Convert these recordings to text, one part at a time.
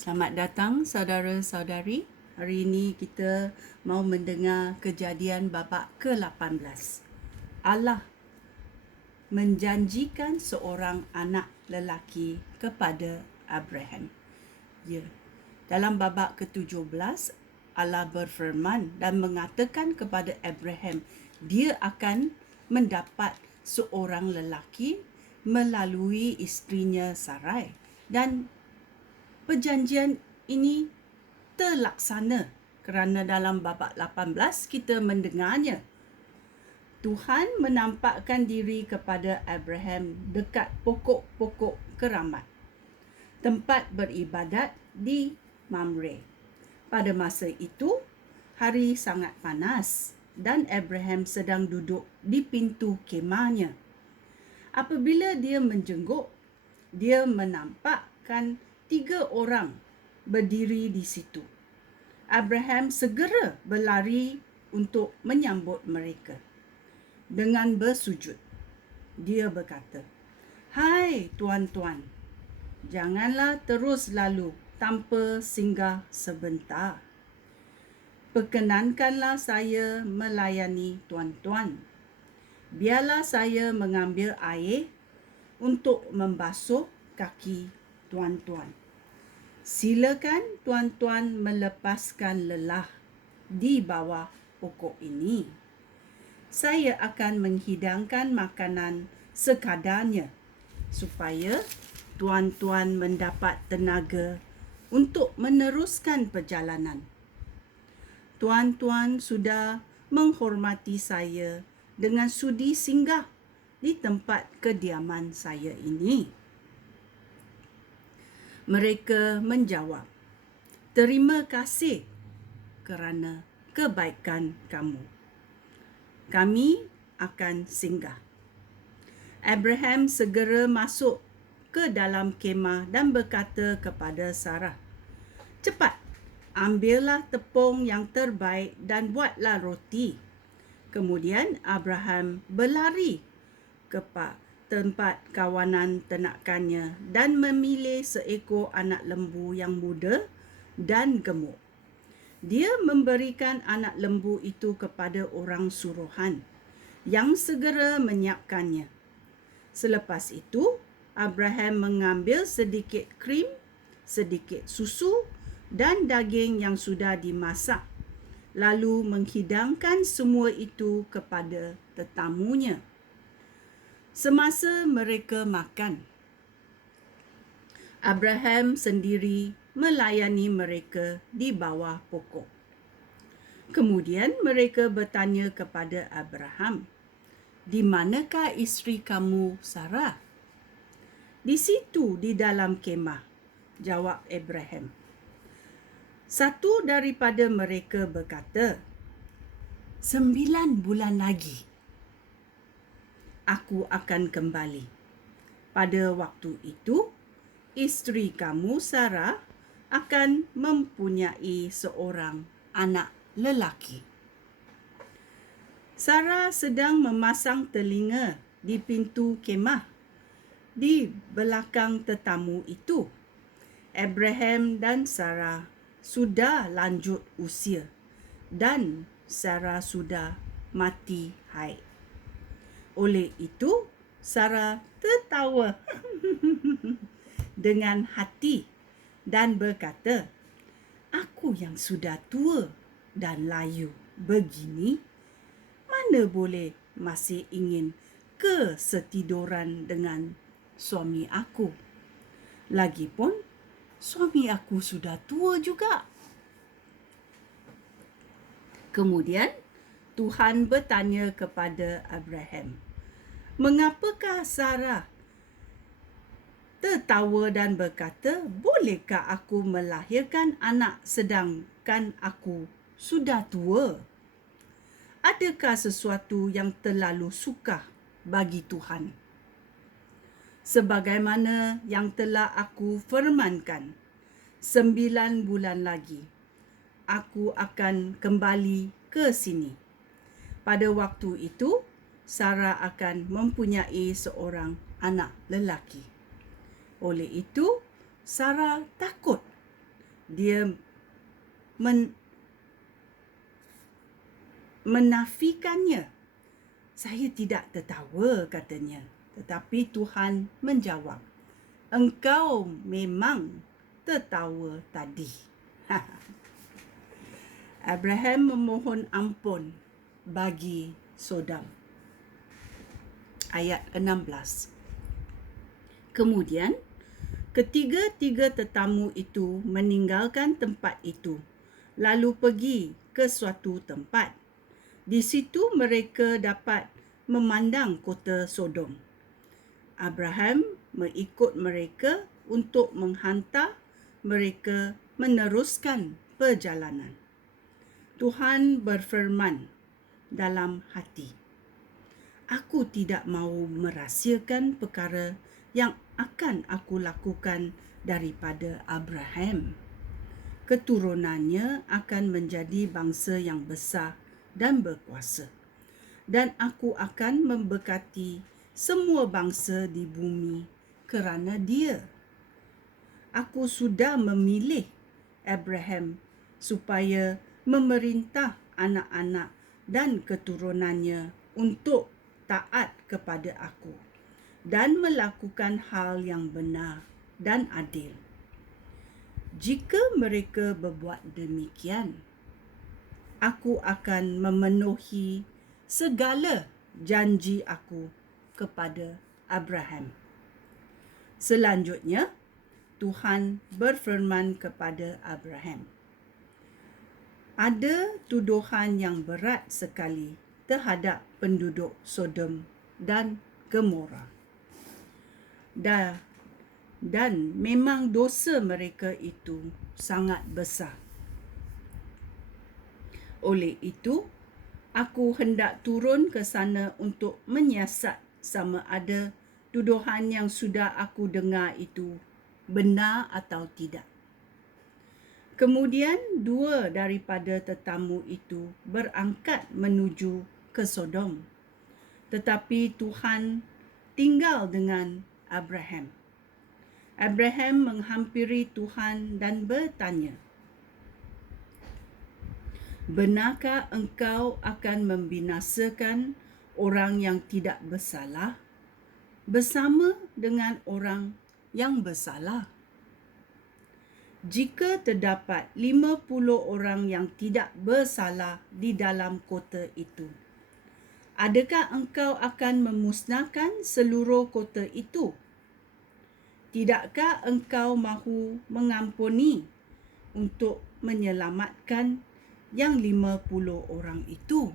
Selamat datang saudara-saudari. Hari ini kita mau mendengar kejadian babak ke-18. Allah menjanjikan seorang anak lelaki kepada Abraham. Ya. Dalam babak ke-17, Allah berfirman dan mengatakan kepada Abraham, dia akan mendapat seorang lelaki melalui isterinya Sarai. Dan perjanjian ini terlaksana kerana dalam babak 18 kita mendengarnya. Tuhan menampakkan diri kepada Abraham dekat pokok-pokok keramat, tempat beribadat di Mamre. Pada masa itu, hari sangat panas dan Abraham sedang duduk di pintu kemahnya. Apabila dia menjenguk, dia menampakkan 3 orang berdiri di situ. Abraham segera berlari untuk menyambut mereka. Dengan bersujud, dia berkata, "Hai tuan-tuan, janganlah terus lalu tanpa singgah sebentar. Perkenankanlah saya melayani tuan-tuan. Biarlah saya mengambil air untuk membasuh kaki tuan-tuan. Silakan tuan-tuan melepaskan lelah di bawah pokok ini. Saya akan menghidangkan makanan sekadarnya supaya tuan-tuan mendapat tenaga untuk meneruskan perjalanan. Tuan-tuan sudah menghormati saya dengan sudi singgah di tempat kediaman saya ini." Mereka menjawab, "Terima kasih kerana kebaikan kamu. Kami akan singgah." Abraham segera masuk ke dalam kemah dan berkata kepada Sarah, "Cepat, ambillah tepung yang terbaik dan buatlah roti." Kemudian Abraham berlari ke tempat kawanan ternakannya dan memilih seekor anak lembu yang muda dan gemuk. Dia memberikan anak lembu itu kepada orang suruhan yang segera menyiapkannya. Selepas itu, Abraham mengambil sedikit krim, sedikit susu dan daging yang sudah dimasak, lalu menghidangkan semua itu kepada tetamunya. Semasa mereka makan, Abraham sendiri melayani mereka di bawah pokok. Kemudian mereka bertanya kepada Abraham, "Di manakah isteri kamu, Sarah?" "Di situ, di dalam kemah," jawab Abraham. Satu daripada mereka berkata, 9 bulan lagi aku akan kembali. Pada waktu itu, isteri kamu Sarah akan mempunyai seorang anak lelaki." Sarah sedang memasang telinga di pintu kemah di belakang tetamu itu. Abraham dan Sarah sudah lanjut usia dan Sarah sudah mati haid. Oleh itu, Sarah tertawa dengan hati dan berkata, "Aku yang sudah tua dan layu begini, mana boleh masih ingin kesetiduran dengan suami aku. Lagipun, suami aku sudah tua juga." Kemudian, Tuhan bertanya kepada Abraham, "Mengapakah Sarah tertawa dan berkata, 'Bolehkah aku melahirkan anak sedangkan aku sudah tua?' Adakah sesuatu yang terlalu sukar bagi Tuhan? Sebagaimana yang telah aku firmankan, 9 bulan lagi aku akan kembali ke sini. Pada waktu itu, Sarah akan mempunyai seorang anak lelaki." Oleh itu, Sarah takut Dia menafikannya. Saya tidak tertawa, katanya. Tetapi Tuhan menjawab, engkau memang tertawa tadi. Abraham memohon ampun bagi Sodom. Ayat 16. Kemudian, ketiga-tiga tetamu itu meninggalkan tempat itu, lalu pergi ke suatu tempat. Di situ mereka dapat memandang kota Sodom. Abraham mengikut mereka untuk menghantar mereka meneruskan perjalanan. Tuhan berfirman dalam hati, aku tidak mahu merahsiakan perkara yang akan aku lakukan daripada Abraham. Keturunannya akan menjadi bangsa yang besar dan berkuasa. Dan aku akan memberkati semua bangsa di bumi kerana dia. Aku sudah memilih Abraham supaya memerintah anak-anak dan keturunannya untuk taat kepada aku dan melakukan hal yang benar dan adil. Jika mereka berbuat demikian, aku akan memenuhi segala janji aku kepada Abraham. Selanjutnya, Tuhan berfirman kepada Abraham, ada tuduhan yang berat sekali terhadap penduduk Sodom dan Gomora. Dan memang dosa mereka itu sangat besar. Oleh itu, aku hendak turun ke sana untuk menyiasat sama ada tuduhan yang sudah aku dengar itu benar atau tidak. Kemudian dua daripada tetamu itu berangkat menuju ke Sodom. Tetapi Tuhan tinggal dengan Abraham. Abraham menghampiri Tuhan dan bertanya, benarkah engkau akan membinasakan orang yang tidak bersalah bersama dengan orang yang bersalah? Jika terdapat 50 orang yang tidak bersalah di dalam kota itu, adakah engkau akan memusnahkan seluruh kota itu? Tidakkah engkau mahu mengampuni untuk menyelamatkan yang 50 orang itu?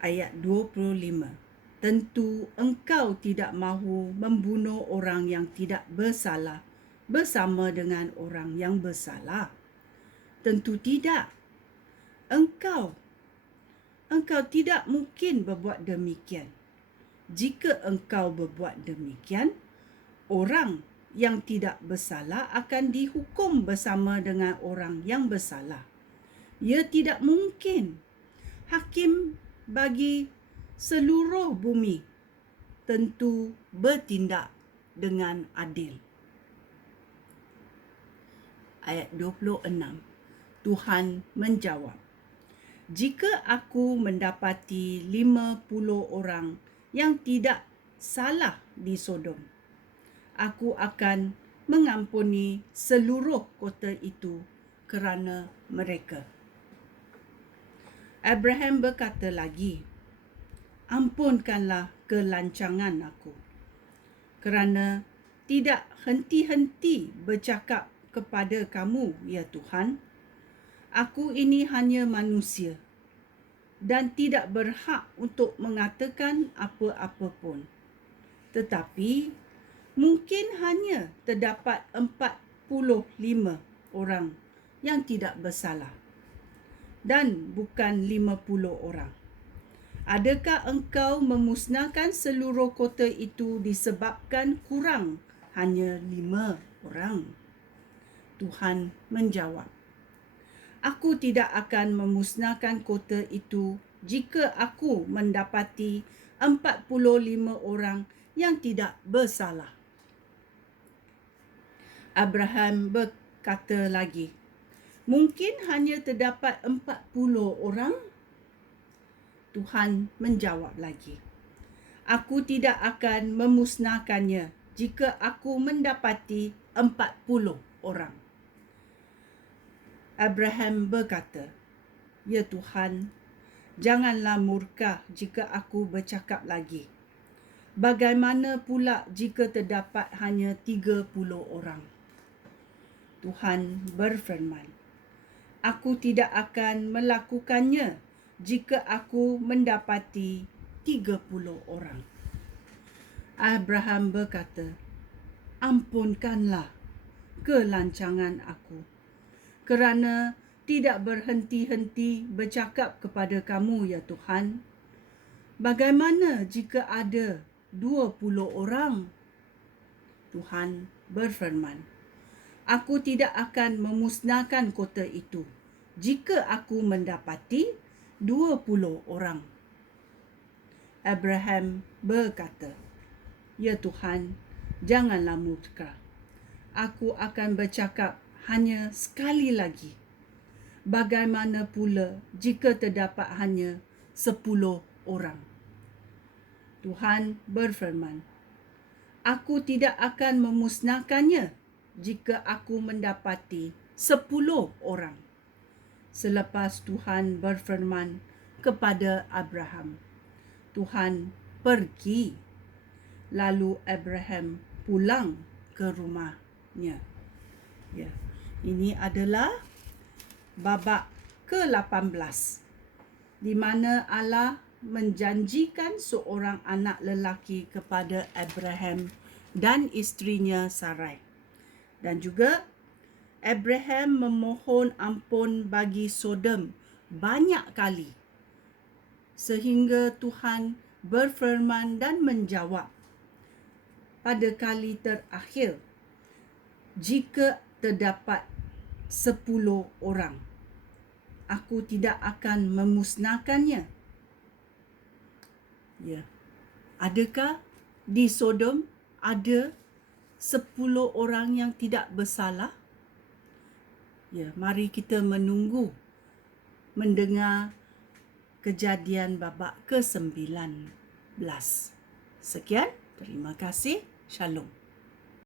Ayat 25. Tentu engkau tidak mahu membunuh orang yang tidak bersalah bersama dengan orang yang bersalah. Tentu tidak. Engkau tidak mungkin berbuat demikian. Jika engkau berbuat demikian, orang yang tidak bersalah akan dihukum bersama dengan orang yang bersalah. Ia tidak mungkin. Hakim bagi seluruh bumi tentu bertindak dengan adil. Ayat 26. Tuhan menjawab, jika aku mendapati 50 orang yang tidak salah di Sodom, aku akan mengampuni seluruh kota itu kerana mereka. Abraham berkata lagi, ampunkanlah kelancangan aku, kerana tidak henti-henti bercakap kepada kamu, ya Tuhan. Aku ini hanya manusia dan tidak berhak untuk mengatakan apa-apa pun. Tetapi mungkin hanya terdapat 45 orang yang tidak bersalah dan bukan 50 orang. Adakah engkau memusnahkan seluruh kota itu disebabkan kurang hanya 5 orang? Tuhan menjawab, aku tidak akan memusnahkan kota itu jika aku mendapati 45 orang yang tidak bersalah. Abraham berkata lagi, mungkin hanya terdapat 40 orang. Tuhan menjawab lagi, aku tidak akan memusnahkannya jika aku mendapati 40 orang. Abraham berkata, ya Tuhan, janganlah murka jika aku bercakap lagi. Bagaimana pula jika terdapat hanya 30 orang? Tuhan berfirman, aku tidak akan melakukannya jika aku mendapati 30 orang. Abraham berkata, ampunkanlah kelancangan aku, kerana tidak berhenti-henti bercakap kepada kamu, ya Tuhan. Bagaimana jika ada 20 orang? Tuhan berfirman, aku tidak akan memusnahkan kota itu jika aku mendapati 20 orang. Abraham berkata, ya Tuhan, janganlah murka. Aku akan bercakap hanya sekali lagi. Bagaimana pula jika terdapat hanya 10 orang? Tuhan berfirman, aku tidak akan memusnahkannya jika aku mendapati 10 orang. Selepas Tuhan berfirman kepada Abraham, Tuhan pergi. Lalu Abraham pulang ke rumahnya. Ya, ini adalah babak ke-18 di mana Allah menjanjikan seorang anak lelaki kepada Abraham dan isterinya Sarai. Dan juga Abraham memohon ampun bagi Sodom banyak kali sehingga Tuhan berfirman dan menjawab pada kali terakhir, jika terdapat 10 orang, aku tidak akan memusnahkannya. Ya. Adakah di Sodom ada 10 orang yang tidak bersalah? Ya, mari kita menunggu mendengar kejadian babak ke-19. Sekian, terima kasih. Shalom.